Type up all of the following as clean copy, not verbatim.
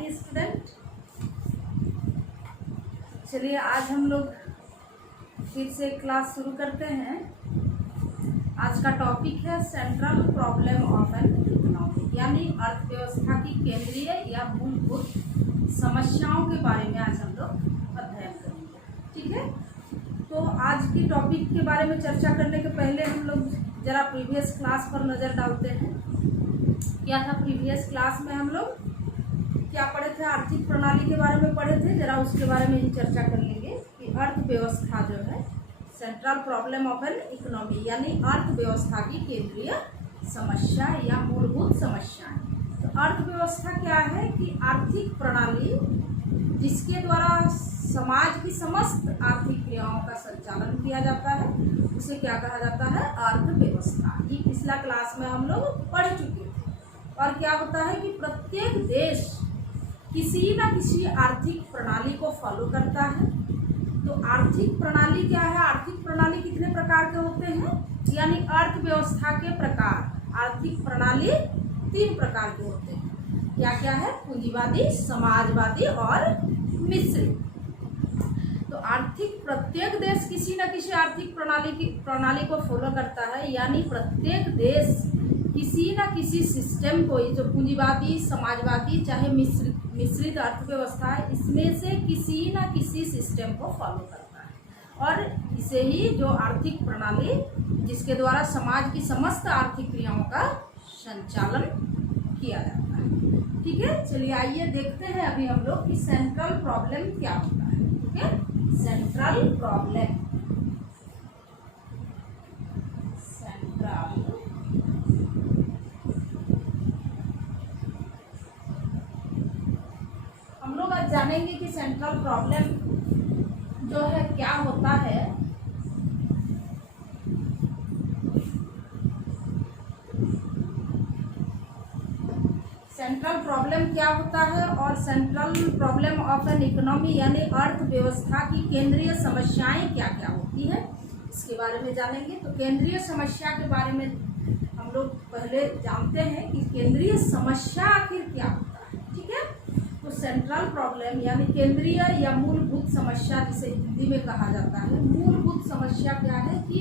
Morning student. चलिए आज हम लोग फिर से क्लास शुरू करते हैं। आज का टॉपिक है central problem of an economy, यानी अर्थव्यवस्था की केंद्रीय या मूलभूत समस्याओं के बारे में आज हम लोग अध्ययन करेंगे। ठीक है, तो आज की टॉपिक के बारे में चर्चा करने के पहले हम लोग जरा प्रीवियस क्लास पर नज़र डालते हैं। क्या था प्रीवियस क्लास में हम लोग क्या पढ़े थे? आर्थिक प्रणाली के बारे में पढ़े थे। जरा उसके बारे में ही चर्चा कर लेंगे कि अर्थव्यवस्था जो है central problem of an economy, यानी अर्थव्यवस्था की केंद्रीय समस्या या मूलभूत समस्याएं। तो अर्थव्यवस्था क्या है कि आर्थिक प्रणाली जिसके द्वारा समाज की समस्त आर्थिक क्रियाओं का संचालन किया जाता है, उसे क्या कहा जाता है? अर्थव्यवस्था। ये पिछला क्लास में हम लोग पढ़ चुके थे। और क्या होता है कि प्रत्येक देश किसी न किसी आर्थिक प्रणाली को फॉलो करता है। तो आर्थिक प्रणाली क्या है? आर्थिक प्रणाली कितने प्रकार के होते हैं? यानी अर्थव्यवस्था के प्रकार आर्थिक प्रणाली 3 प्रकार के होते हैं। क्या क्या है? पूंजीवादी, समाजवादी और मिश्रित। तो आर्थिक प्रत्येक देश किसी न किसी आर्थिक प्रणाली को फॉलो करता है, यानी प्रत्येक देश किसी न किसी सिस्टम को, जो पूंजीवादी, समाजवादी चाहे मिश्रित अर्थव्यवस्था है, इसमें से किसी न किसी सिस्टम को फॉलो करता है। और इसे ही जो आर्थिक प्रणाली जिसके द्वारा समाज की समस्त आर्थिक क्रियाओं का संचालन किया जाता है। ठीक है, चलिए आइए देखते हैं अभी हम लोग कि सेंट्रल प्रॉब्लम क्या होता है। ठीक है, सेंट्रल प्रॉब्लम, जानेंगे कि सेंट्रल प्रॉब्लम जो है क्या होता है। सेंट्रल प्रॉब्लम क्या होता है और central problem of an economy यानी अर्थव्यवस्था की केंद्रीय समस्याएं क्या क्या होती है, इसके बारे में जानेंगे। तो केंद्रीय समस्या के बारे में हम लोग पहले जानते हैं कि केंद्रीय समस्या आखिर क्या होता है। ठीक है, तो सेंट्रल प्रॉब्लम यानी केंद्रीय या मूलभूत समस्या, जिसे हिंदी में कहा जाता है। मूलभूत समस्या क्या है कि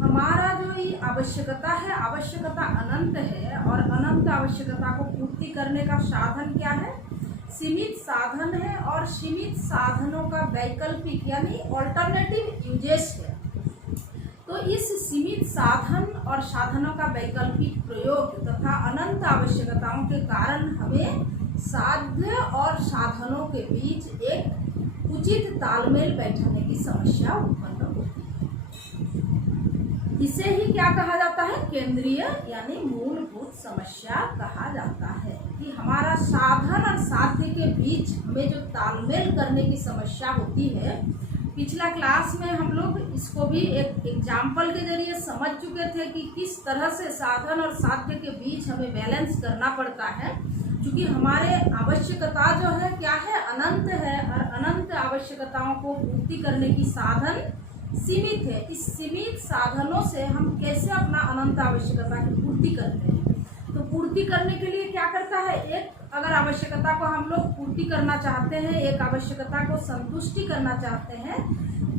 हमारा जो ये आवश्यकता है, आवश्यकता अनंत है और अनंत आवश्यकता को पूर्ति करने का साधन क्या है? सीमित साधन है और सीमित साधनों का वैकल्पिक यानी ऑल्टरनेटिव यूजेस है। तो इस सीमित साधन और साधनों का वैकल्पिक प्रयोग तथा अनंत आवश्यकताओं के कारण हमें साध्य और साधनों के बीच एक उचित तालमेल बैठाने की समस्या उत्पन्न होती है। इसे ही क्या कहा जाता है? केंद्रीय यानी मूलभूत समस्या कहा जाता है कि हमारा साधन और साध्य के बीच हमें जो तालमेल करने की समस्या होती है। पिछला क्लास में हम लोग इसको भी एक एग्जाम्पल के जरिए समझ चुके थे कि किस तरह से साधन और साध्य के बीच हमें बैलेंस करना पड़ता है, क्योंकि हमारे आवश्यकता जो है क्या है? अनंत है और अनंत आवश्यकताओं को पूर्ति करने की साधन सीमित है। इस सीमित साधनों से हम कैसे अपना अनंत आवश्यकता की पूर्ति करते हैं? तो पूर्ति करने के लिए क्या करता है? एक अगर आवश्यकता को हम लोग पूर्ति करना चाहते हैं, एक आवश्यकता को संतुष्टि करना चाहते हैं,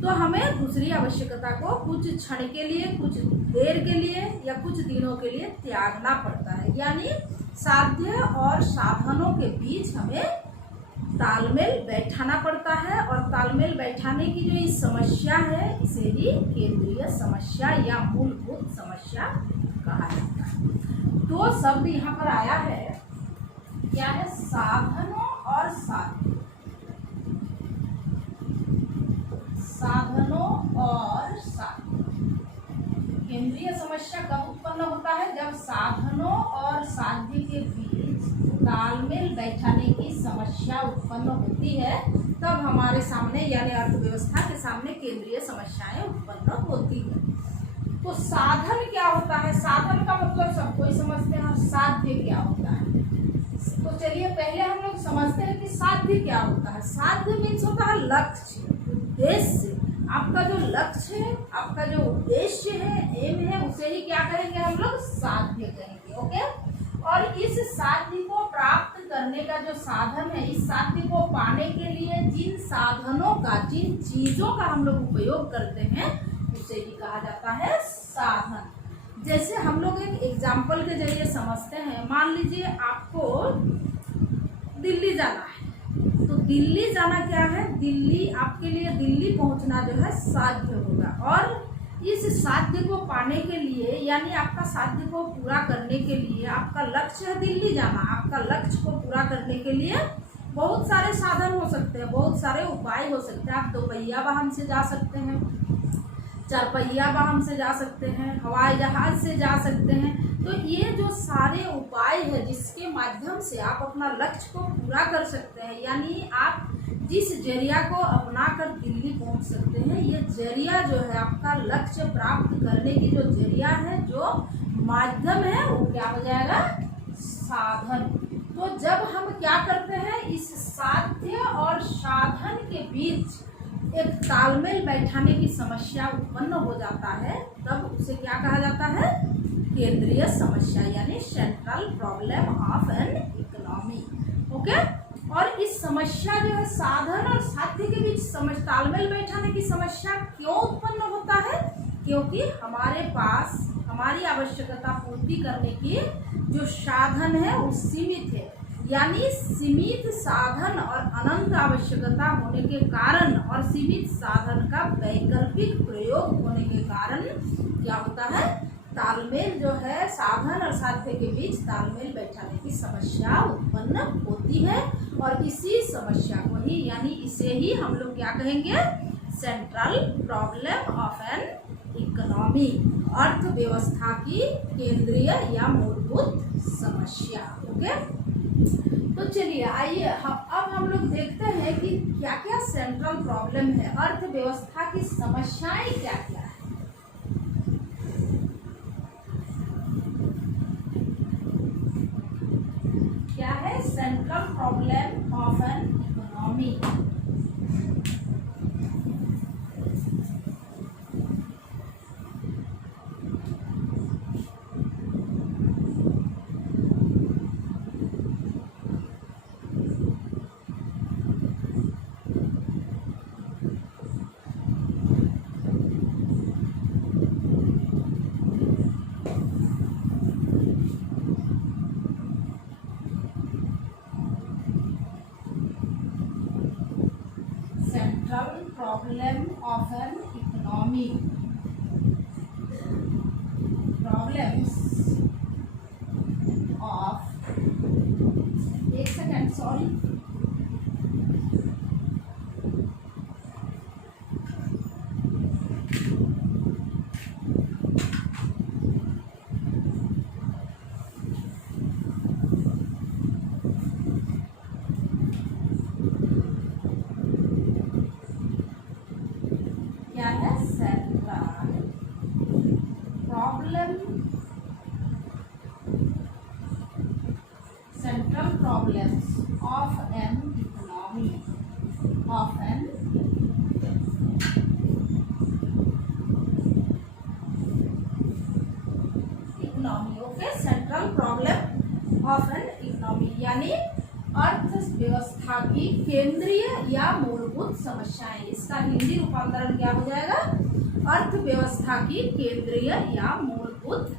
तो हमें दूसरी आवश्यकता को कुछ क्षण के लिए, कुछ देर के लिए या कुछ दिनों के लिए त्यागना पड़ता है। यानी साध्य और साधनों के बीच हमें तालमेल बैठाना पड़ता है और तालमेल बैठाने की जो ये समस्या है, इसे ही केंद्रीय समस्या या मूलभूत समस्या कहा जाता है। 2 शब्द यहाँ पर आया है, क्या है? साधनों और साध्य। साधनों और साध्य। केंद्रीय समस्या कब उत्पन्न होता है? जब साधनों और साध्य के बीच तालमेल बैठाने की समस्या उत्पन्न होती है, तब हमारे सामने यानी अर्थव्यवस्था के सामने केंद्रीय समस्याएं उत्पन्न होती है। तो साधन क्या होता है? साधन का मतलब सब कोई समझते हैं। और साध्य क्या होता है? तो चलिए पहले हम लोग समझते हैं कि साध्य क्या होता है। साध्य मीन्स होता है लक्ष्य, उद्देश्य। आपका जो लक्ष्य है, आपका जो उद्देश्य है, एम है, उसे ही क्या करेंगे हम लोग? साध्य कहेंगे। ओके, और इस साध्य को प्राप्त करने करने का जो साधन है, इस साध्य को पाने के लिए जिन साधनों का, जिन चीजों का हम लोग उपयोग करते हैं, उसे भी कहा जाता है साधन। जैसे हम लोग एक एग्जाम्पल के जरिए समझते हैं। मान लीजिए आपको दिल्ली जाना है, तो दिल्ली जाना क्या है, दिल्ली आपके लिए दिल्ली पहुंचना जो है साध्य होगा। और इस साध्य को पाने के लिए, यानी आपका साध्य को पूरा करने के लिए, आपका लक्ष्य है दिल्ली जाना, आपका लक्ष्य को पूरा करने के लिए बहुत सारे साधन हो सकते हैं, बहुत सारे उपाय हो सकते हैं। आप 2 पहिया वाहन से जा सकते हैं, 4 पहिया वाहन से जा सकते हैं, हवाई जहाज से जा सकते हैं। तो ये जो सारे उपाय है जिसके माध्यम से आप अपना लक्ष्य को पूरा कर सकते हैं, यानी आप जिस जरिया को अपनाकर दिल्ली पहुंच सकते हैं, ये जरिया जो है आपका लक्ष्य प्राप्त करने की जो जरिया है, जो माध्यम है, वो क्या हो जाएगा, साधन। तो जब हम क्या करते हैं, इस साध्य और साधन के बीच एक तालमेल बैठाने की समस्या उत्पन्न हो जाता है, तब उसे क्या कहा जाता है, केंद्रीय समस्या, यानी central problem of an economy. Okay. और इस समस्या जो है साधन और साध्य के बीच तालमेल बैठाने की समस्या क्यों उत्पन्न होता है, क्योंकि हमारे पास हमारी आवश्यकता पूर्ति करने की जो साधन है वो सीमित है। यानी सीमित साधन और अनंत आवश्यकता होने के कारण और सीमित साधन का वैकल्पिक प्रयोग होने के कारण क्या होता है, तालमेल जो है साधन और साध्य के बीच तालमेल बैठाने की समस्या उत्पन्न होती है। और इसी समस्या को ही, यानी इसे ही हम लोग क्या कहेंगे, central problem of an economy, अर्थव्यवस्था की केंद्रीय या मूलभूत समस्या। ओके। तो चलिए आइए अब हम लोग देखते हैं कि क्या क्या सेंट्रल प्रॉब्लम है, अर्थव्यवस्था की समस्याएं क्या क्या है। क्या है central problem of an economy. Problem of an economy. Problems of, एक second, sorry, central problems of an economy, of an economy। Okay, central problem of an economy यानी अर्थव्यवस्था की केंद्रीय या मूलभूत समस्याएं। इसका हिंदी रूपांतरण क्या हो जाएगा, अर्थव्यवस्था की केंद्रीय या मूलभूत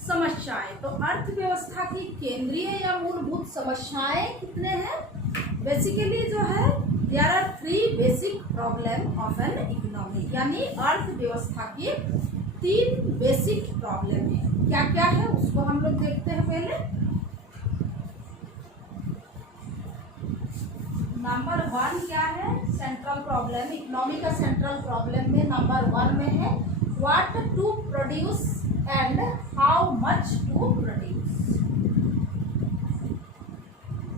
समस्याएं। तो अर्थव्यवस्था की केंद्रीय या मूलभूत समस्याएं कितने हैं, बेसिकली जो है there are 3 basic problem of an economy, यानी अर्थव्यवस्था की 3 बेसिक प्रॉब्लम है। क्या क्या है उसको हम लोग देखते हैं पहले। नंबर 1 क्या है, सेंट्रल प्रॉब्लम, इकोनॉमी का सेंट्रल प्रॉब्लम में नंबर 1 में है what to produce and how much to produce.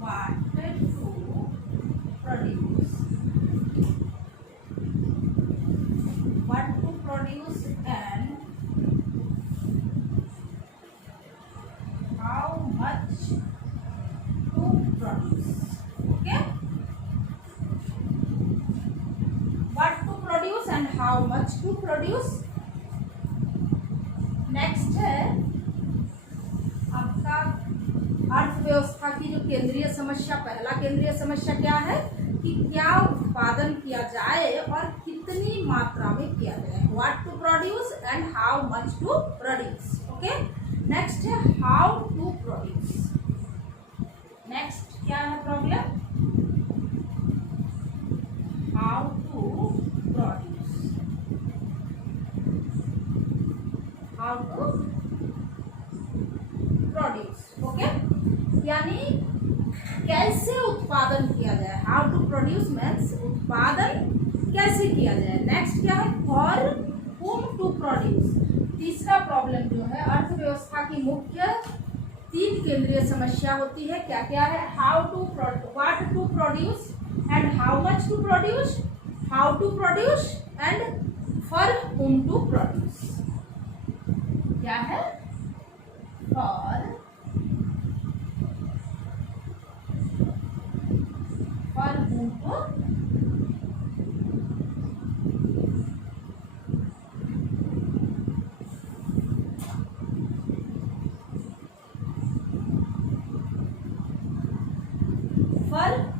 What to produce, what to produce and how much to produce. Okay, what to produce and how much to produce. Next है आपका अर्थव्यवस्था व्यवस्था की जो केंद्रीय समस्या, पहला केंद्रीय समस्या क्या है कि क्या उत्पादन किया जाए और कितनी मात्रा में किया जाए, what to produce and how much to produce. Okay, next है हाउ टू प्रोड्यूस। नेक्स्ट क्या है problem, how to produce, how to produce. Okay, यानी कैसे उत्पादन किया जाए, हाउ टू प्रोड्यूस मीन्स उत्पादन कैसे किया जाए। नेक्स्ट क्या है, फॉर whom टू प्रोड्यूस। तीसरा प्रॉब्लम जो है, अर्थव्यवस्था की मुख्य 3 केंद्रीय समस्या होती है, क्या क्या है, how to what to produce and how much to produce, how to produce and for whom to produce. क्या है, for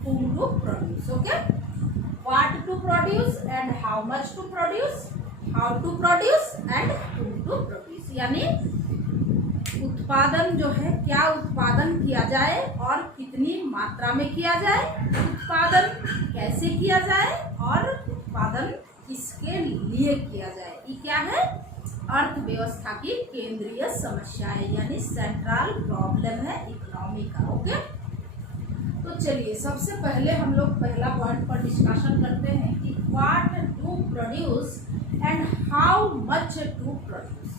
whom to produce. Okay, what to produce and how much to produce, how to produce and whom to produce। यानी उत्पादन जो है, क्या उत्पादन किया जाए और कितनी मात्रा में किया जाए, उत्पादन कैसे किया जाए और उत्पादन किसके लिए किया जाए। ये क्या है, अर्थव्यवस्था की केंद्रीय समस्या है, यानी सेंट्रल प्रॉब्लम है इकोनॉमी का। ओके, तो चलिए सबसे पहले हम लोग पहला पॉइंट पर डिस्कशन करते हैं कि what to produce and how much to produce.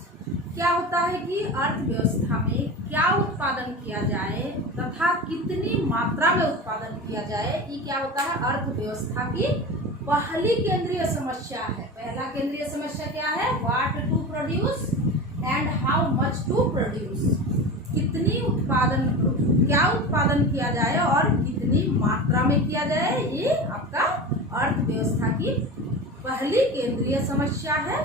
क्या होता है कि अर्थव्यवस्था में क्या उत्पादन किया जाए तथा कितनी मात्रा में उत्पादन किया जाए, ये क्या होता है, अर्थव्यवस्था की पहली केंद्रीय समस्या है। पहला केंद्रीय समस्या क्या है, what to produce and how much to produce. कितनी उत्पादन, क्या उत्पादन किया जाए और कितनी मात्रा में किया जाए, ये आपका अर्थव्यवस्था की पहली केंद्रीय समस्या है।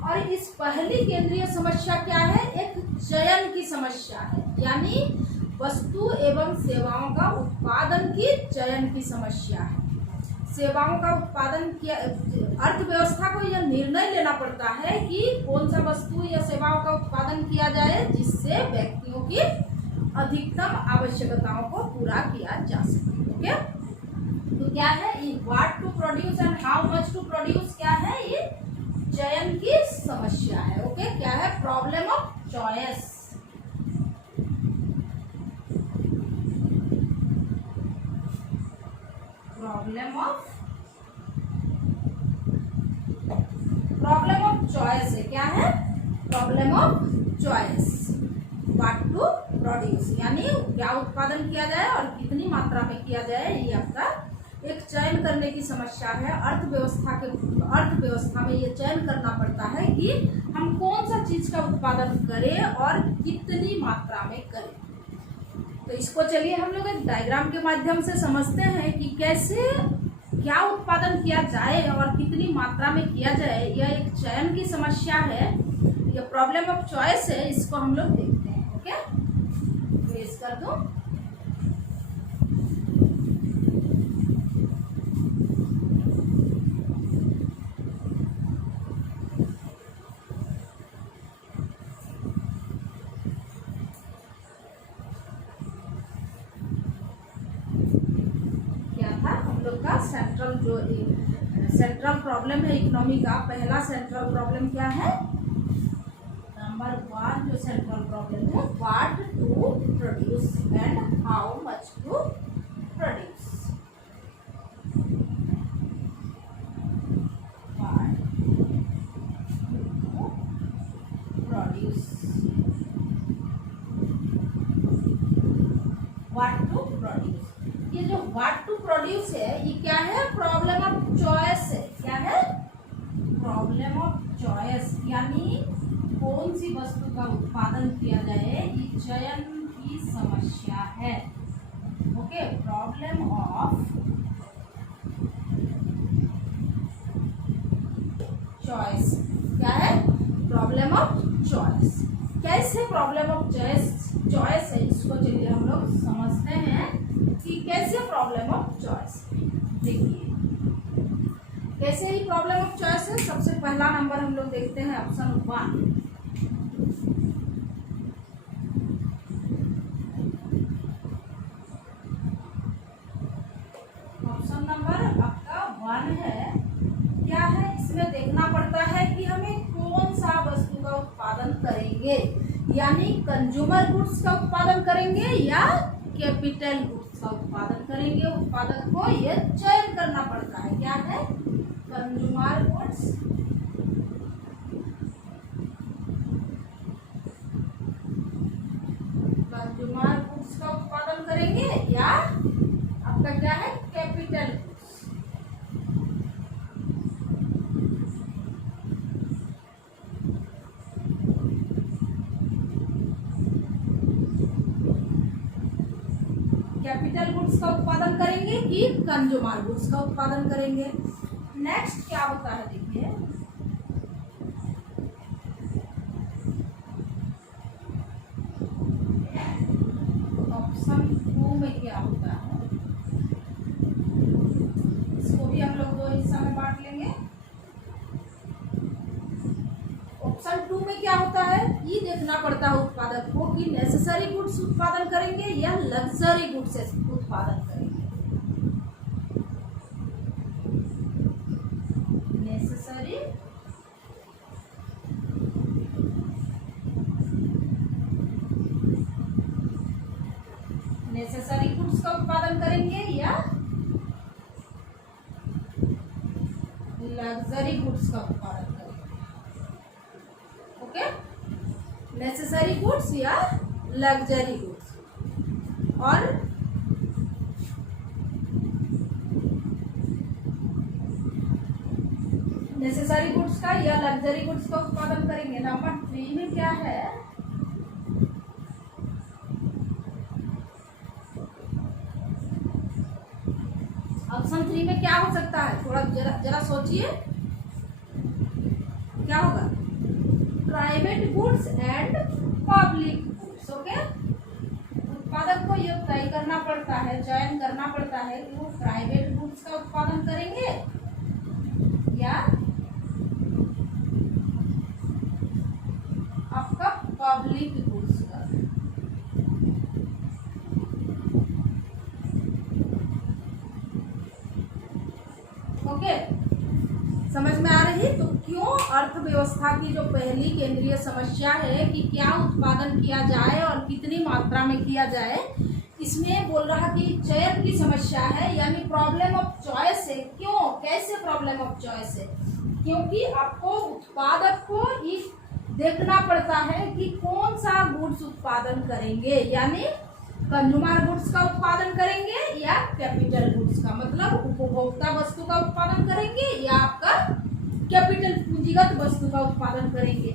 और इस पहली केंद्रीय समस्या क्या है, एक चयन की समस्या है, यानी वस्तु एवं सेवाओं का उत्पादन की चयन की समस्या है। सेवाओं का उत्पादन किया, अर्थव्यवस्था को यह निर्णय लेना पड़ता है कि कौन सा वस्तु या सेवाओं का उत्पादन किया जाए जिससे व्यक्तियों की अधिकतम आवश्यकताओं को पूरा किया जा सके। ओके, तो क्या है ये what to produce and how much to produce, क्या है ये चयन की समस्या है। ओके, क्या है, problem of choice. Problem of choice है, क्या है, problem of choice. What to produce यानी क्या उत्पादन किया जाए और कितनी मात्रा में किया जाए, ये आपका एक चयन करने की समस्या है। अर्थव्यवस्था में ये चयन करना पड़ता है कि हम कौन सा चीज का उत्पादन करें और कितनी मात्रा में करें। तो इसको चलिए हम लोग एक डायग्राम के माध्यम से समझते हैं कि कैसे क्या उत्पादन किया जाए और कितनी मात्रा में किया जाए। यह एक चयन की समस्या है, यह प्रॉब्लम ऑफ चॉइस है, इसको हम लोग देखते हैं। ओके, प्रेस कर दो। सेंट्रल प्रॉब्लम है इकोनॉमी का। पहला सेंट्रल प्रॉब्लम क्या है, नंबर 1 जो सेंट्रल प्रॉब्लम है, what to produce and how much to produce. What to produce, ये जो व्हाट टू प्रोड्यूस है ये क्या है, प्रॉब्लम ऑफ चॉइस है। क्या है, प्रॉब्लम ऑफ चॉइस, यानी कौन सी वस्तु का उत्पादन किया जाए, ये चयन की समस्या है। ओके, प्रॉब्लम ऑफ चॉइस, क्या है, प्रॉब्लम ऑफ चॉइस। कैसे प्रॉब्लम ऑफ चॉइस है, इसको चलिए हम लोग समझते हैं कि कैसे प्रॉब्लम ऑफ चॉइस। देखिए कैसे ही प्रॉब्लम ऑफ चॉइस है। सबसे पहला नंबर हम लोग देखते हैं ऑप्शन 1। ऑप्शन नंबर आपका 1 है। क्या है, इसमें देखना पड़ता है कि हमें कौन सा वस्तु का उत्पादन करेंगे, यानी कंज्यूमर गुड्स का उत्पादन करेंगे या कैपिटल गुड्स का उत्पादन करेंगे। उत्पादक को यह चयन करना पड़ता है। क्या है, कंज्यूमर गुड्स का उत्पादन करेंगे या आपका क्या है, कैपिटल गुड्स। कैपिटल गुड्स का उत्पादन करेंगे कि कंज्यूमर गुड्स का उत्पादन करेंगे। नेक्स्ट क्या होता है, देखिए ऑप्शन 2 में क्या होता है, इसको भी हम लोग 2 हिस्सा में बांट लेंगे। ऑप्शन 2 में क्या होता है, ये देखना पड़ता है उत्पादक को कि नेसेसरी गुड्स उत्पादन करेंगे या लग्जरी गुड्स उत्पादन करेंगे। नेसेसरी गुड्स का उत्पादन करेंगे या लग्जरी गुड्स का उत्पादन करेंगे। ओके, नेसेसरी गुड्स या लग्जरी गुड्स। और नेसेसरी गुड्स का या लग्जरी गुड्स का उत्पादन करेंगे। नंबर 3 में क्या है, ऑप्शन 3 में क्या हो सकता है, थोड़ा जरा सोचिए क्या होगा, private goods and public goods. Okay, उत्पादक को यह तय करना पड़ता है, चयन करना पड़ता है कि वो प्राइवेट गुड्स का उत्पादन करेंगे या आपका पब्लिक गुड्स का। ओके, समझ में आ रही। तो क्यों अर्थव्यवस्था की जो पहली केंद्रीय समस्या है कि क्या उत्पादन किया जाए और कितनी मात्रा में किया जाए, इसमें बोल रहा कि चयन की समस्या है, यानी प्रॉब्लम ऑफ चॉइस है। क्यों, कैसे प्रॉब्लम ऑफ चॉइस है, क्योंकि आपको उत्पादक को ये देखना पड़ता है कि कौन सा गुड्स उत्पादन करेंगे, यानी कंज्यूमर गुड्स का उत्पादन करेंगे या कैपिटल गुड्स का, मतलब उपभोक्ता वस्तु का उत्पादन करेंगे या आपका कैपिटल पूंजीगत वस्तु का उत्पादन करेंगे।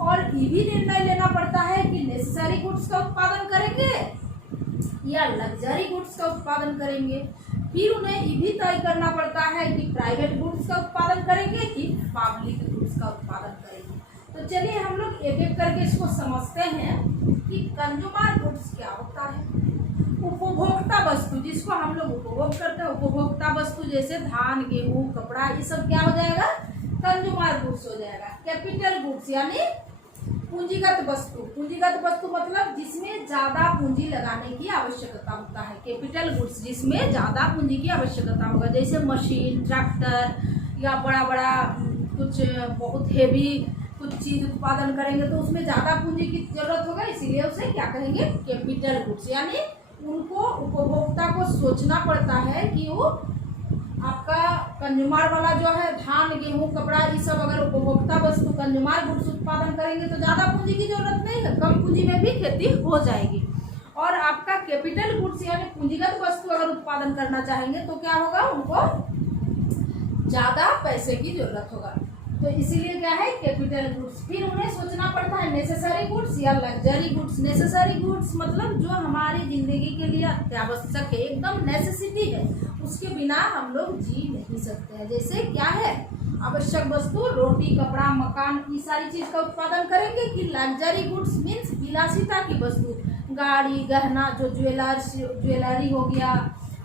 और ये भी निर्णय लेना पड़ता है कि नेसेसरी गुड्स का उत्पादन करेंगे या लग्जरी गुड्स का उत्पादन करेंगे। फिर उन्हें ये भी तय करना पड़ता है कि प्राइवेट गुड्स का उत्पादन करेंगे कि पब्लिक गुड्स का उत्पादन करेंगे। तो चलिए हम लोग एक एक करके इसको समझते हैं कि कंज्यूमर गुड्स क्या होता है। उपभोक्ता वस्तु, जिसको हम लोग उपभोग करते हैं, उपभोक्ता वस्तु जैसे धान, गेहूं, कपड़ा, ये सब क्या हो जाएगा, कंज्यूमर गुड्स हो जाएगा। कैपिटल गुड्स यानी पूंजीगत वस्तु। पूंजीगत वस्तु मतलब जिसमें ज्यादा पूंजी लगाने की आवश्यकता होता है। कैपिटल गुड्स जिसमें ज्यादा पूंजी की आवश्यकता होगा, जैसे मशीन, ट्रैक्टर या बड़ा बड़ा कुछ बहुत हेवी कुछ चीज उत्पादन करेंगे तो उसमें ज्यादा पूंजी की जरूरत होगा, इसीलिए उसे क्या कहेंगे, कैपिटल गुड्स। यानी उनको उपभोक्ता को सोचना पड़ता है कि वो आपका कंज्यूमर वाला जो है धान, गेहूं, कपड़ा, ये सब अगर उपभोक्ता वस्तु कंज्यूमर गुड्स उत्पादन करेंगे तो ज्यादा पूंजी की जरूरत नहीं है, कम पूंजी में भी खेती हो जाएगी। और आपका कैपिटल गुड्स यानी पूंजीगत वस्तु अगर उत्पादन करना चाहेंगे तो क्या होगा, उनको ज्यादा पैसे की जरूरत होगा। तो इसीलिए क्या है, कैपिटल गुड्स। फिर उन्हें सोचना पड़ता है नेसेसरी गुड्स या लग्जरी गुड्स। नेसेसरी गुड्स मतलब जो हमारी जिंदगी के लिए अत्यावश्यक है, एकदम नेसेसिटी है, उसके बिना हम लोग जी नहीं सकते हैं। जैसे क्या है, आवश्यक वस्तु, रोटी, कपड़ा, मकान, ये सारी चीज का उत्पादन करेंगे। कि लग्जरी गुड्स मीन्स विलासिता की वस्तु, गाड़ी, गहना, जो ज्वेलरी हो गया,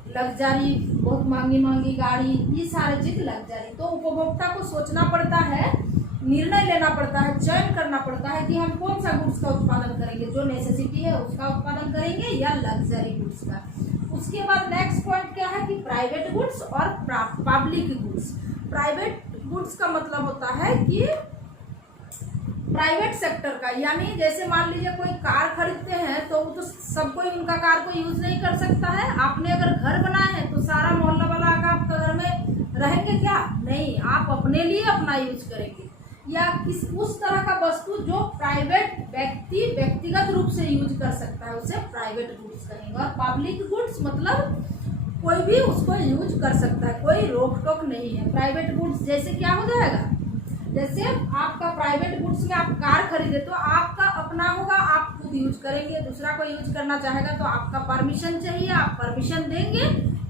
लग्जरी बहुत महंगी महंगी गाड़ी, ये सारे चीज लग्जरी। तो उपभोक्ता को सोचना पड़ता है, निर्णय लेना पड़ता है, चयन करना पड़ता है कि हम कौन सा गुड्स का उत्पादन करेंगे, जो नेसेसिटी है उसका उत्पादन करेंगे या लग्जरी गुड्स का। उसके बाद नेक्स्ट पॉइंट क्या है कि प्राइवेट गुड्स और पब्लिक गुड्स। प्राइवेट गुड्स का मतलब होता है कि प्राइवेट सेक्टर का, यानी जैसे मान लीजिए कोई कार खरीदते हैं तो वो तो सब कोई उनका कार को यूज नहीं कर सकता है। आपने अगर घर बनाए हैं तो सारा मोहल्ला वाला आकर आपका घर में रहेंगे क्या? नहीं, आप अपने लिए अपना यूज करेंगे। या किस उस तरह का वस्तु जो प्राइवेट व्यक्ति व्यक्तिगत रूप से यूज कर सकता है उसे प्राइवेट गुड्स कहेंगे। और पब्लिक गुड्स मतलब कोई भी उसको यूज कर सकता है, कोई रोक टोक नहीं है। प्राइवेट गुड्स जैसे क्या हो जाएगा, जैसे आपका प्राइवेट गुड्स में आप कार खरीदे तो आपका अपना होगा, आप खुद यूज करेंगे। दूसरा कोई यूज करना चाहेगा तो आपका परमिशन चाहिए, आप परमिशन देंगे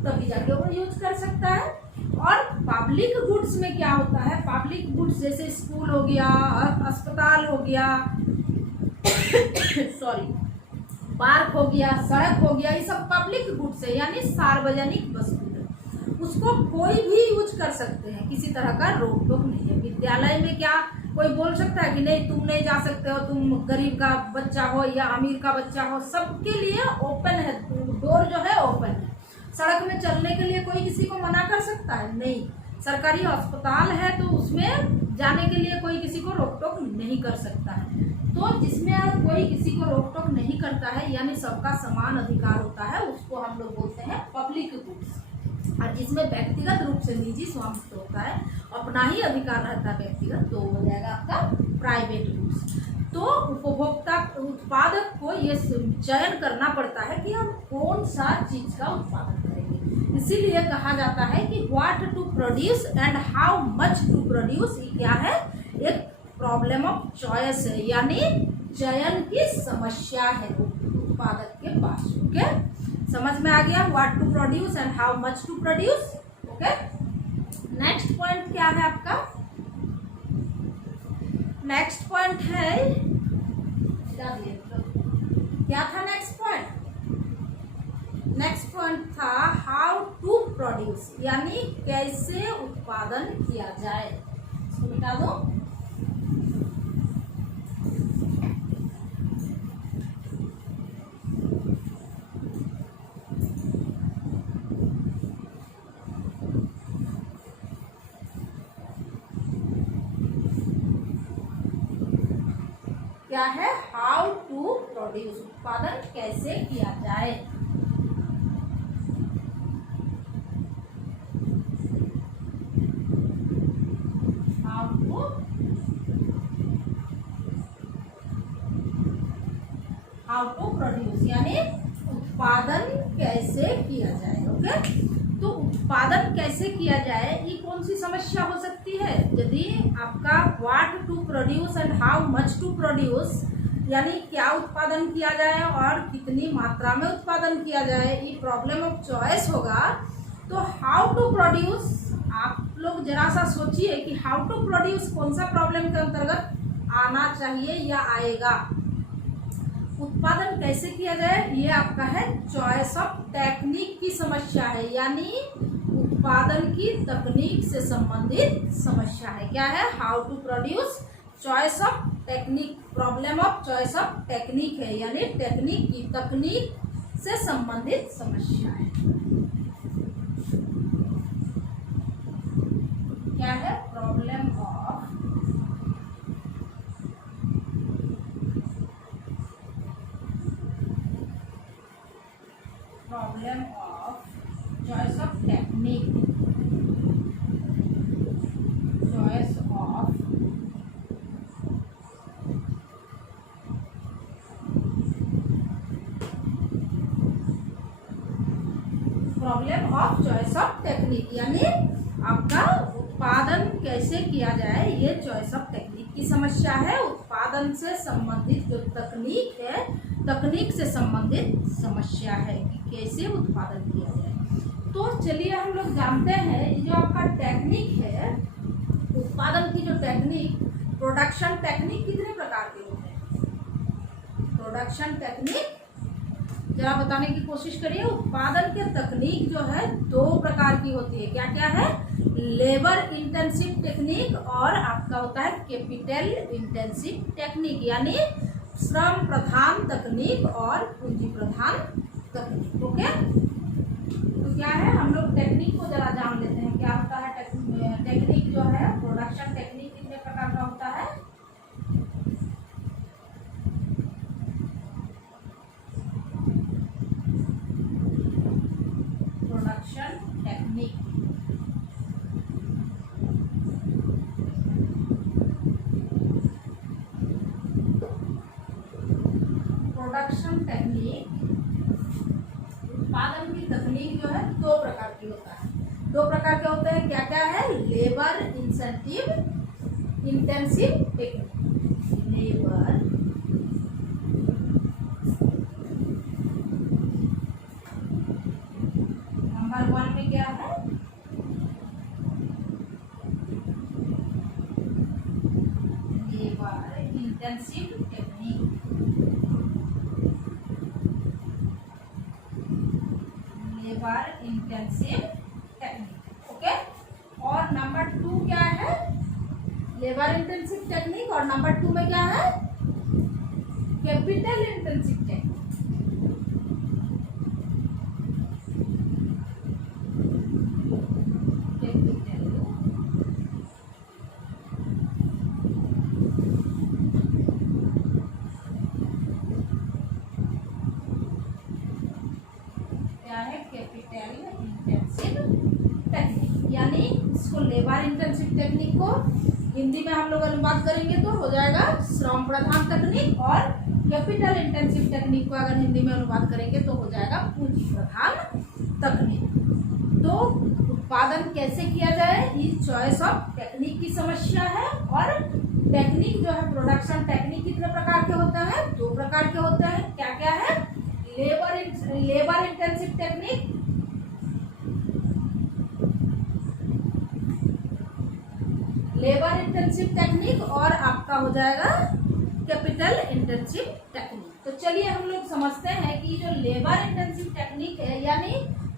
तभी जाके वो यूज कर सकता है। और पब्लिक गुड्स में क्या होता है, पब्लिक गुड्स जैसे स्कूल हो गया, अस्पताल हो गया सॉरी, पार्क हो गया, सड़क हो गया, ये सब पब्लिक गुड्स है, यानी सार्वजनिक वस्तु है। उसको कोई भी यूज कर सकते हैं, किसी तरह का रोक टोक नहीं है। विद्यालय में क्या कोई बोल सकता है कि नहीं तुम नहीं जा सकते हो, तुम गरीब का बच्चा हो या अमीर का बच्चा हो, सबके लिए ओपन है, डोर जो है ओपन है। सड़क में चलने के लिए कोई किसी को मना कर सकता है? नहीं। सरकारी अस्पताल है तो उसमें जाने के लिए कोई किसी को रोक टोक नहीं कर सकता है। तो जिसमें कोई किसी को रोक टोक नहीं करता है, यानी सबका समान अधिकार होता है, उसको हम लोग बोलते हैं पब्लिक गुड्स। और जिसमें व्यक्तिगत रूप से निजी स्वामित्व होता है, अपना ही अधिकार रहता है व्यक्तिगत, तो हो जाएगा आपका प्राइवेट गुड्स। तो उपभोक्ता उत्पादक को ये चयन करना पड़ता है कि हम कौन सा चीज का उत्पादन करेंगे। इसीलिए कहा जाता है कि what to produce and how much to produce. ये क्या है? एक प्रॉब्लम ऑफ चॉइस है, यानी चयन की समस्या है उत्पादक के पास। ओके, समझ में आ गया? What to produce and how much to produce. Okay, next point क्या है आपका? नेक्स्ट पॉइंट है, क्या था नेक्स्ट पॉइंट? नेक्स्ट पॉइंट था हाउ टू प्रोड्यूस, यानी कैसे उत्पादन किया जाए। इसको मिटा दो। क्या है? हाउ टू प्रोड्यूस, उत्पादन कैसे किया जाए। हाउ टू प्रोड्यूस यानी उत्पादन कैसे किया जाए। ओके, तो उत्पादन कैसे किया जाए, ये कौन सी समस्या हो सकती है? यदि आपका what to produce and how much to produce, यानी क्या उत्पादन किया जाए और कितनी मात्रा में उत्पादन किया जाए, ये प्रॉब्लम ऑफ चॉइस होगा। तो हाउ टू प्रोड्यूस, आप लोग जरा सा सोचिए कि हाउ टू प्रोड्यूस कौन सा प्रॉब्लम के अंतर्गत आना चाहिए या आएगा। उत्पादन कैसे किया जाए, ये आपका है चॉइस ऑफ टेक्निक की समस्या है, यानी उत्पादन की तकनीक से संबंधित समस्या है। क्या है? How to produce, choice of technique, problem of choice of technique है, यानी टेक्निक की तकनीक से संबंधित समस्या है। क्या है? Problem of choice of technique, choice of problem of choice of technique, यानी आपका उत्पादन कैसे किया जाए, ये चॉइस ऑफ टेक्निक की समस्या है। उत्पादन से संबंधित जो तकनीक है, तकनीक से संबंधित समस्या है कि कैसे उत्पादन किया जाए। तो चलिए हम लोग जानते हैं जो आपका टेक्निक है, उत्पादन की जो टेक्निक, प्रोडक्शन टेक्निक कितने प्रकार के होते हैं? प्रोडक्शन टेक्निक जरा बताने की कोशिश करिए। उत्पादन के तकनीक जो है दो प्रकार की होती है। क्या क्या है? लेबर इंटेंसिव टेक्निक और आपका होता है कैपिटल इंटेंसिव टेक्निक, यानी श्रम प्रधान तकनीक और पूंजी प्रधान तकनीक। ओके, तो क्या है, हम लोग टेक्निक को जरा जान लेते हैं। क्या होता है टेक्निक जो है, प्रोडक्शन टेक्निक कितने प्रकार का होता है? प्रोडक्शन टेक्निक उत्पादन की तकनीक जो है दो प्रकार की होता है। दो प्रकार के होते हैं। क्या क्या है? Labour intensive technique, labour number 1 में क्या है? Labour intensive technique, labour intensive technique. Okay, और नंबर 2 क्या है? लेबर इंटेंसिव टेक्निक, और नंबर 2 में क्या है? Capital intensive technique. यानी इसको लेबर इंटेंसिव टेक्निक को हिंदी में हम लोग अनुवाद करेंगे तो हो जाएगा श्रम प्रधान तकनीक, और कैपिटल इंटेंसिव टेक्निक को अगर हिंदी में अनुवाद करेंगे तो हो जाएगा पूंजी प्रधान तकनीक। तो उत्पादन कैसे किया जाए, इस चॉइस ऑफ टेक्निक की समस्या है। और टेक्निक जो है, प्रोडक्शन टेक्निक कितने प्रकार के होते हैं? दो प्रकार के होते हैं। क्या क्या है? Labour intensive technique, labour intensive technique, और आपका हो जाएगा कैपिटल इंटेंसिव टेक्निक। तो चलिए हम लोग समझते हैं कि जो लेबर इंटेंसिव टेक्निक है, यानी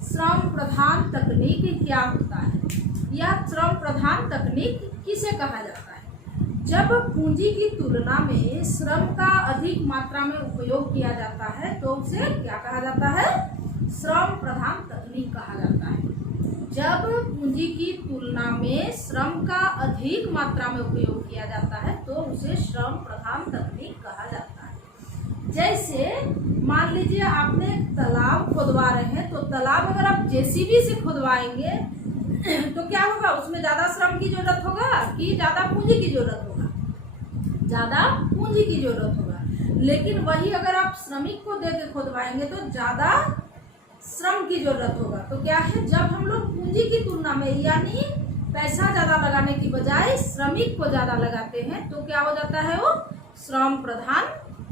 श्रम प्रधान तकनीक क्या होता है। यह श्रम प्रधान तकनीक किसे कहा जाता है? जब पूंजी की तुलना में श्रम का अधिक मात्रा में उपयोग किया जाता है तो उसे क्या कहा जाता है? श्रम प्रधान तकनीक कहा जाता है। जब पूंजी की तुलना में श्रम का अधिक मात्रा में उपयोग किया जाता है तो उसे श्रम प्रधान तकनीक कहा जाता है। जैसे मान लीजिए आपने तालाब खुदवा रहे हैं, तो तालाब अगर आप जेसीबी से खुदवाएंगे तो क्या होगा? उसमें ज्यादा श्रम की जरूरत होगा कि ज्यादा पूंजी की जरूरत होगा? ज्यादा पूंजी की जरूरत होगा। लेकिन वही अगर आप श्रमिक को दे के खुदवाएंगे तो ज्यादा श्रम की जरूरत होगा। तो क्या है, जब हम लोग पूंजी की तुलना में यानी पैसा ज्यादा लगाने की बजाय श्रमिक को ज्यादा लगाते हैं तो क्या हो जाता है? वो श्रम प्रधान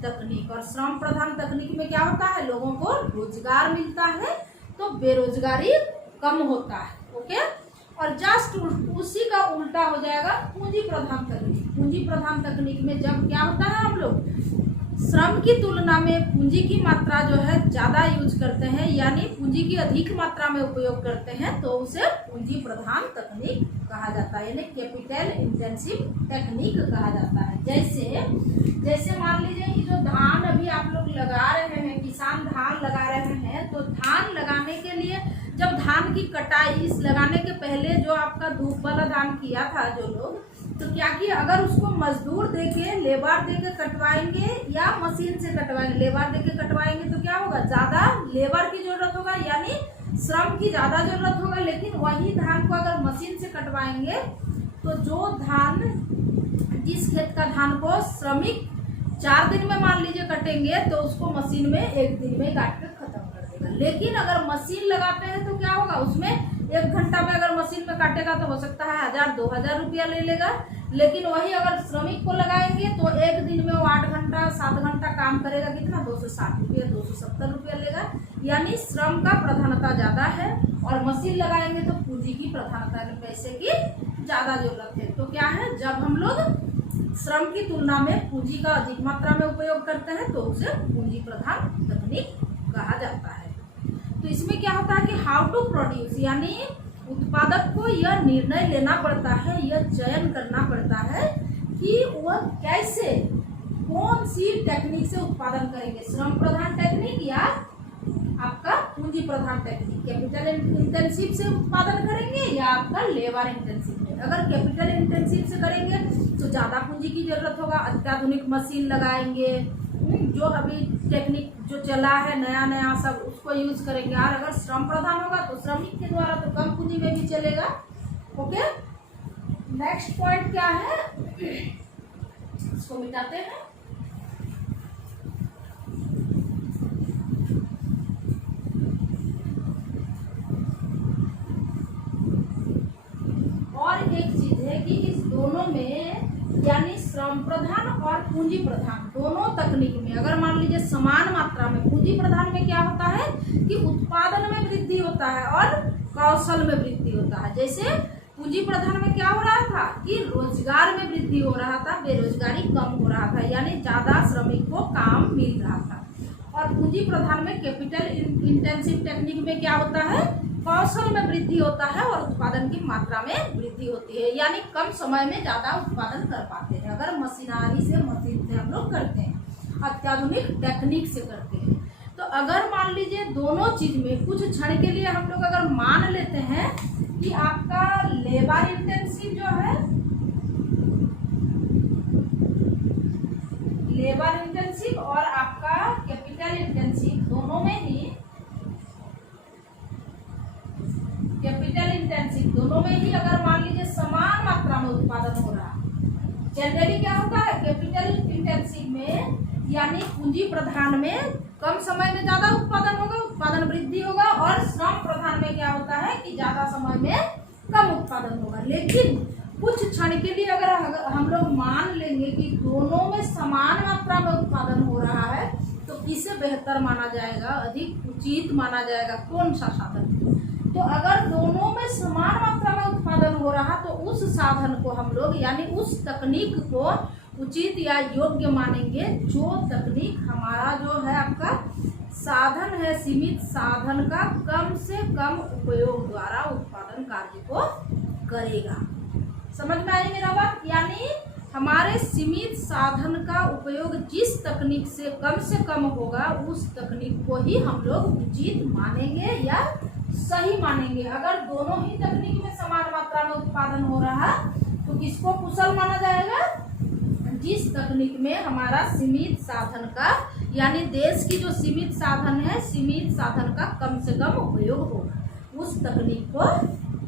तकनीक। और श्रम प्रधान तकनीक में क्या होता है? लोगों को रोजगार मिलता है, तो बेरोजगारी कम होता है। ओके, और जस्ट उसी का उल्टा हो जाएगा पूंजी प्रधान तकनीक। पूंजी प्रधान तकनीक में जब क्या होता है, हम लोग श्रम की तुलना में पूंजी की मात्रा जो है ज्यादा यूज करते हैं, यानी पूंजी की अधिक मात्रा में उपयोग करते हैं, तो उसे पूंजी प्रधान तकनीक कहा जाता है, यानी कैपिटल इंटेंसिव टेक्निक कहा जाता है। जैसे मान लीजिए ये जो धान अभी आप लोग लगा रहे हैं, किसान धान लगा रहे हैं, तो धान लगाने के लिए जब धान की कटाई लगाने के पहले जो आपका धूप वाला धान किया था जो लोग, तो क्या किया, अगर उसको मजदूर देके लेबर देके कटवाएंगे या मशीन से कटवाएंगे, लेबर देके कटवाएंगे तो क्या होगा? ज्यादा लेबर की जरूरत होगा, यानी श्रम की ज्यादा जरूरत होगा। लेकिन वही धान को अगर मशीन से कटवाएंगे तो जो धान, जिस खेत का धान को श्रमिक 4 दिन में मान लीजिए कटेंगे तो उसको मशीन में 1 दिन में काट कर खत्म कर देगा। लेकिन अगर मशीन लगाते हैं तो क्या होगा? उसमें 1 घंटा में अगर मशीन में काटेगा तो हो सकता है 1000-2000 रुपया ले लेगा। लेकिन वही अगर श्रमिक को लगाएंगे तो 1 दिन में वो 8 घंटा 7 घंटा काम करेगा, कितना? 260 रुपया 270 रुपया लेगा। यानी श्रम का प्रधानता ज्यादा है, और मशीन लगाएंगे तो पूंजी की प्रधानता पैसे की ज्यादा जरूरत है। तो क्या है, जब हम लोग श्रम की तुलना में पूंजी का अधिक मात्रा में उपयोग करते हैं तो उसे पूंजी प्रधान तकनीक कहा जाता है। तो इसमें क्या होता है कि हाउ टू प्रोड्यूस, यानी उत्पादक को यह निर्णय लेना पड़ता है, यह चयन करना पड़ता है कि वह कैसे, कौन सी टेक्निक से उत्पादन करेंगे, श्रम प्रधान टेक्निक या आपका पूंजी प्रधान टेक्निक, कैपिटल इंटेंसिव से उत्पादन करेंगे या आपका लेबर इंटेंसिव में। अगर कैपिटल इंटेंसिव से करेंगे तो ज़्यादा पूंजी की जरूरत होगा, अत्याधुनिक मशीन लगाएंगे, जो अभी टेक्निक जो चला है नया नया सब उसको यूज करेंगे। और अगर श्रम प्रधान होगा तो श्रमिक के द्वारा तो कम पूंजी में भी चलेगा। ओके, नेक्स्ट पॉइंट क्या है, इसको मिटाते हैं। और एक चीज है कि इस दोनों में, यानी श्रम प्रधान और पूंजी प्रधान दोनों तकनीक में, अगर मान लीजिए समान मात्रा में, पूंजी प्रधान में क्या होता है कि उत्पादन में वृद्धि होता है और कौशल में वृद्धि होता है। जैसे पूंजी प्रधान में क्या हो रहा था कि रोजगार में वृद्धि हो रहा था, बेरोजगारी कम हो रहा था, यानी ज्यादा श्रमिक को काम मिल रहा था। और पूंजी प्रधान में कैपिटल इंटेंसिव टेक्निक में क्या होता है, कौशल में वृद्धि होता है और उत्पादन की मात्रा में वृद्धि होती है, यानी कम समय में ज्यादा उत्पादन कर पाते हैं अगर मशीनरी से, मशीन से हम लोग करते हैं, अत्याधुनिक टेक्निक से करते हैं। तो अगर मान लीजिए दोनों चीज में कुछ क्षण के लिए हम लोग अगर मान लेते हैं कि आपका लेबर इंटेंसिव जो है, लेबर इंटेंसिव और आपका कैपिटल इंटेंसिव दोनों में ही, कैपिटल इंटेंसिव दोनों में ही अगर मान लीजिए समान मात्रा में उत्पादन हो रहा है। जनरली क्या होता है, कैपिटल इंटेंसिव में यानी पूंजी प्रधान में कम समय में ज्यादा उत्पादन होगा, उत्पादन वृद्धि होगा, और श्रम प्रधान में क्या होता है कि ज्यादा समय में कम उत्पादन होगा। लेकिन कुछ क्षण के लिए अगर हम लोग मान लेंगे कि दोनों में समान मात्रा में उत्पादन हो रहा है तो किसे बेहतर माना जाएगा, अधिक उचित माना जाएगा, कौन सा साधन। तो अगर दोनों में समान मात्रा में उत्पादन हो रहा तो उस साधन को हम लोग, यानी उस तकनीक को उचित या योग्य मानेंगे जो तकनीक हमारा जो है आपका साधन है, सीमित साधन का कम से कम उपयोग द्वारा उत्पादन कार्य को करेगा। समझ में आई मेरा बात, यानी हमारे सीमित साधन का उपयोग जिस तकनीक से कम होगा उस तकनीक को ही हम लोग उचित मानेंगे या सही मानेंगे। अगर दोनों ही तकनीक में समान मात्रा में उत्पादन हो रहा तो किसको कुशल माना जाएगा, जिस तकनीक में हमारा सीमित साधन का, यानी देश की जो सीमित साधन है, सीमित साधन का कम से कम उपयोग होगा, उस तकनीक को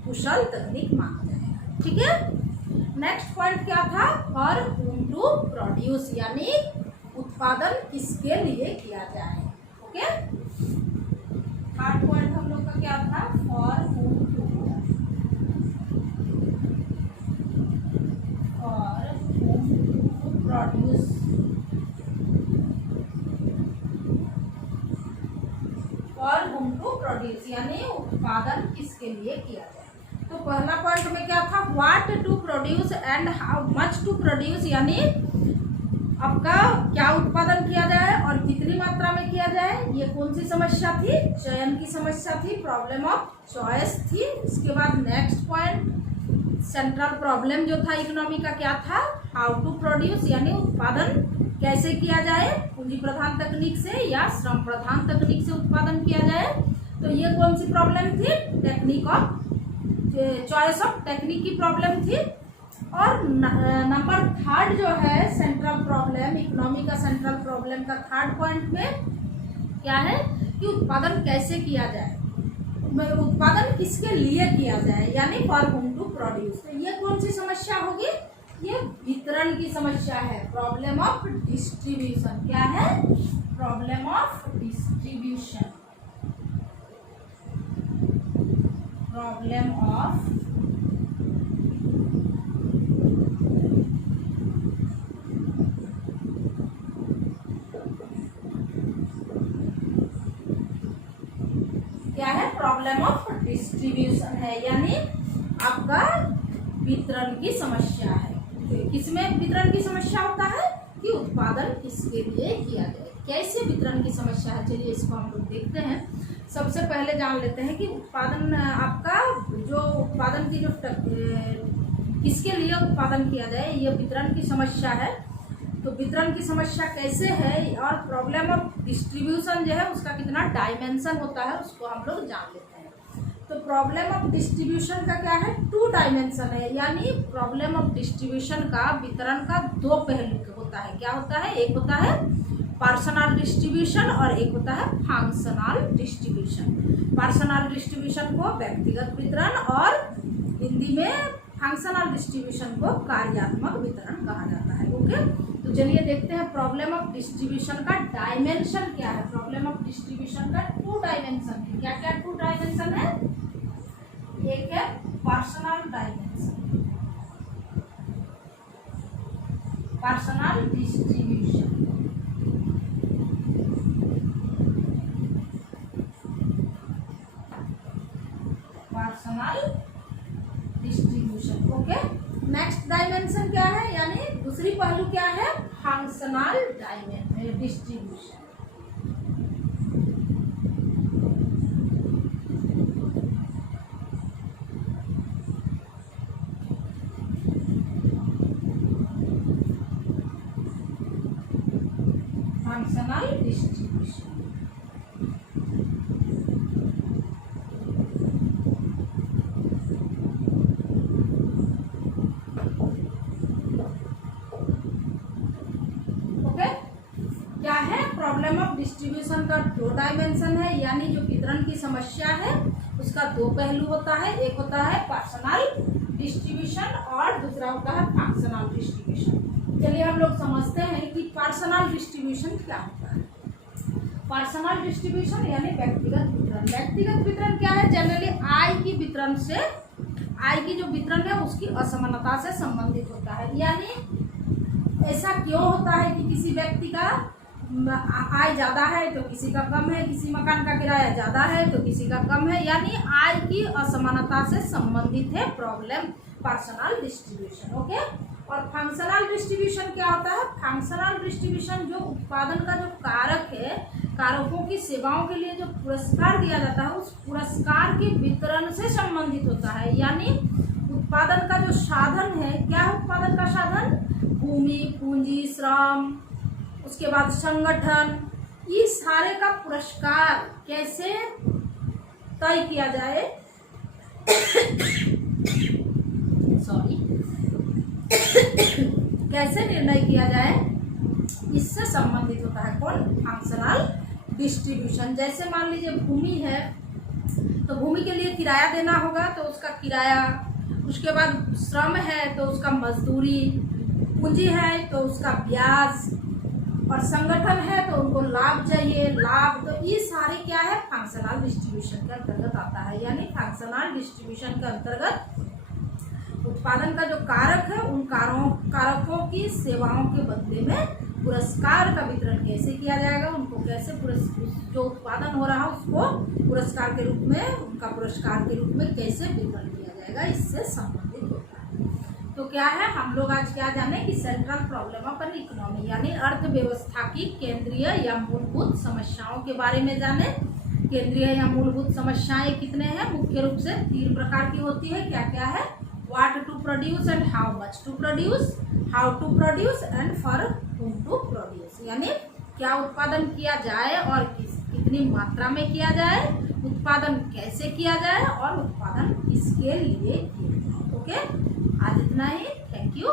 कुशल तकनीक माना जाएगा। ठीक है, नेक्स्ट पॉइंट क्या था, फॉर whom टू प्रोड्यूस, यानी उत्पादन किसके लिए किया जाए। ओके, थर्ड पॉइंट हम लोग का क्या था, for whom to produce. For whom to produce यानी उत्पादन किसके लिए किया जाए। तो पहला पॉइंट में क्या था, what to produce and how much to produce, यानी आपका क्या उत्पादन किया जाए और कितनी मात्रा में किया जाए। ये कौन सी समस्या थी, चयन की समस्या थी, प्रॉब्लम ऑफ चॉइस थी। इसके बाद नेक्स्ट पॉइंट सेंट्रल प्रॉब्लम जो था इकोनॉमी का क्या था, हाउ टू प्रोड्यूस, यानी उत्पादन कैसे किया जाए, पूंजी प्रधान तकनीक से या श्रम प्रधान तकनीक से उत्पादन किया जाए। तो ये कौन सी प्रॉब्लम थी, technique of choice of technique की प्रॉब्लम थी। और नंबर थर्ड जो है सेंट्रल प्रॉब्लम, इकोनॉमी का सेंट्रल प्रॉब्लम का थर्ड पॉइंट में क्या है कि उत्पादन कैसे किया जाए, उत्पादन किसके लिए किया जाए, यानी फॉर whom टू प्रोड्यूस। तो ये कौन सी समस्या होगी, ये वितरण की समस्या है, प्रॉब्लम ऑफ डिस्ट्रीब्यूशन। क्या है, problem of distribution, problem of क्या है, प्रॉब्लम ऑफ डिस्ट्रीब्यूशन है, यानी आपका वितरण की समस्या है। किसमें वितरण की समस्या होता है कि उत्पादन किसके लिए किया जाए, कैसे वितरण की समस्या है। चलिए इसको हम लोग देखते हैं। सबसे पहले जान लेते हैं कि उत्पादन आपका जो उत्पादन की जो किसके लिए उत्पादन किया जाए, ये वितरण की समस्या है। तो वितरण की समस्या कैसे है और प्रॉब्लम ऑफ डिस्ट्रीब्यूशन जो है उसका कितना डायमेंशन होता है उसको हम लोग जान लेते हैं। तो प्रॉब्लम ऑफ डिस्ट्रीब्यूशन का क्या है, 2 डायमेंशन है, यानी प्रॉब्लम ऑफ डिस्ट्रीब्यूशन का वितरण का 2 पहलू होता है। क्या होता है, एक होता है पर्सनल डिस्ट्रीब्यूशन और एक होता है फंक्शनल डिस्ट्रीब्यूशन। पर्सनल डिस्ट्रीब्यूशन को व्यक्तिगत वितरण और हिंदी में फंक्शनल डिस्ट्रीब्यूशन को कार्यात्मक वितरण कहा जाता है। ओके, तो चलिए देखते हैं प्रॉब्लम ऑफ डिस्ट्रीब्यूशन का डायमेंशन क्या है। प्रॉब्लम ऑफ डिस्ट्रीब्यूशन का 2 डायमेंशन है। क्या क्या 2 डायमेंशन है, एक है personal dimension, personal distribution, personal distribution. Okay, next dimension क्या है, यानी दूसरी पहलू क्या है, functional distribution. Functional distribution problem of distribution का 2 डायमेंशन है, यानी जो वितरण की समस्या है उसका 2 पहलू होता है। एक होता है पर्सनल डिस्ट्रीब्यूशन और दूसरा होता है फंक्शनल डिस्ट्रीब्यूशन। चलिए हम लोग समझते हैं कि पर्सनल डिस्ट्रीब्यूशन क्या होता है। पर्सनल डिस्ट्रीब्यूशन यानी व्यक्तिगत वितरण। व्यक्तिगत वितरण क्या है, जनरली आय की वितरण से, आय की जो वितरण है उसकी असमानता से संबंधित होता है। यानी ऐसा क्यों होता है कि किसी व्यक्ति का आय ज़्यादा है तो किसी का कम है, किसी मकान का किराया ज़्यादा है तो किसी का कम है, यानी आय की असमानता से संबंधित है प्रॉब्लम पर्सनल डिस्ट्रीब्यूशन। ओके, और फंक्शनल डिस्ट्रीब्यूशन क्या होता है, फंक्शनल डिस्ट्रीब्यूशन जो उत्पादन का जो कारक है, कारकों की सेवाओं के लिए जो पुरस्कार दिया जाता है उस पुरस्कार के वितरण से संबंधित होता है। यानी उत्पादन का जो साधन है, क्या है उत्पादन का साधन, भूमि, पूंजी, श्रम, उसके बाद संगठन, ये सारे का पुरस्कार कैसे तय किया जाए सॉरी कैसे निर्णय किया जाए, इससे संबंधित होता है कौन, फंक्शनल डिस्ट्रीब्यूशन। जैसे मान लीजिए भूमि है तो भूमि के लिए किराया देना होगा तो उसका किराया, उसके बाद श्रम है तो उसका मजदूरी, पूंजी है तो उसका ब्याज, और संगठन है तो उनको लाभ चाहिए, लाभ। तो ये सारे क्या है, फंक्शनल डिस्ट्रीब्यूशन के अंतर्गत आता है। यानी फंक्शनल डिस्ट्रीब्यूशन के अंतर्गत उत्पादन का जो कारक है उन कारकों की सेवाओं के बदले में पुरस्कार का वितरण कैसे किया जाएगा, उनको कैसे जो उत्पादन हो रहा है उसको पुरस्कार के रूप में, उनका पुरस्कार के रूप में कैसे वितरण किया जाएगा, इससे संबंधित होता है। तो क्या है, हम लोग आज क्या जाने कि central problem of an economy यानी अर्थव्यवस्था की केंद्रीय या मूलभूत समस्याओं के बारे में जाने। केंद्रीय या मूलभूत समस्याएं कितने हैं, मुख्य रूप से 3 प्रकार की होती है। क्या क्या है, what to produce and how much to produce, how to produce and for whom to produce. यानी क्या उत्पादन किया जाए और कितनी मात्रा में किया जाए, उत्पादन कैसे किया जाए और उत्पादन किसके लिए किया जाए। ओके, आज इतना ही। Thank you.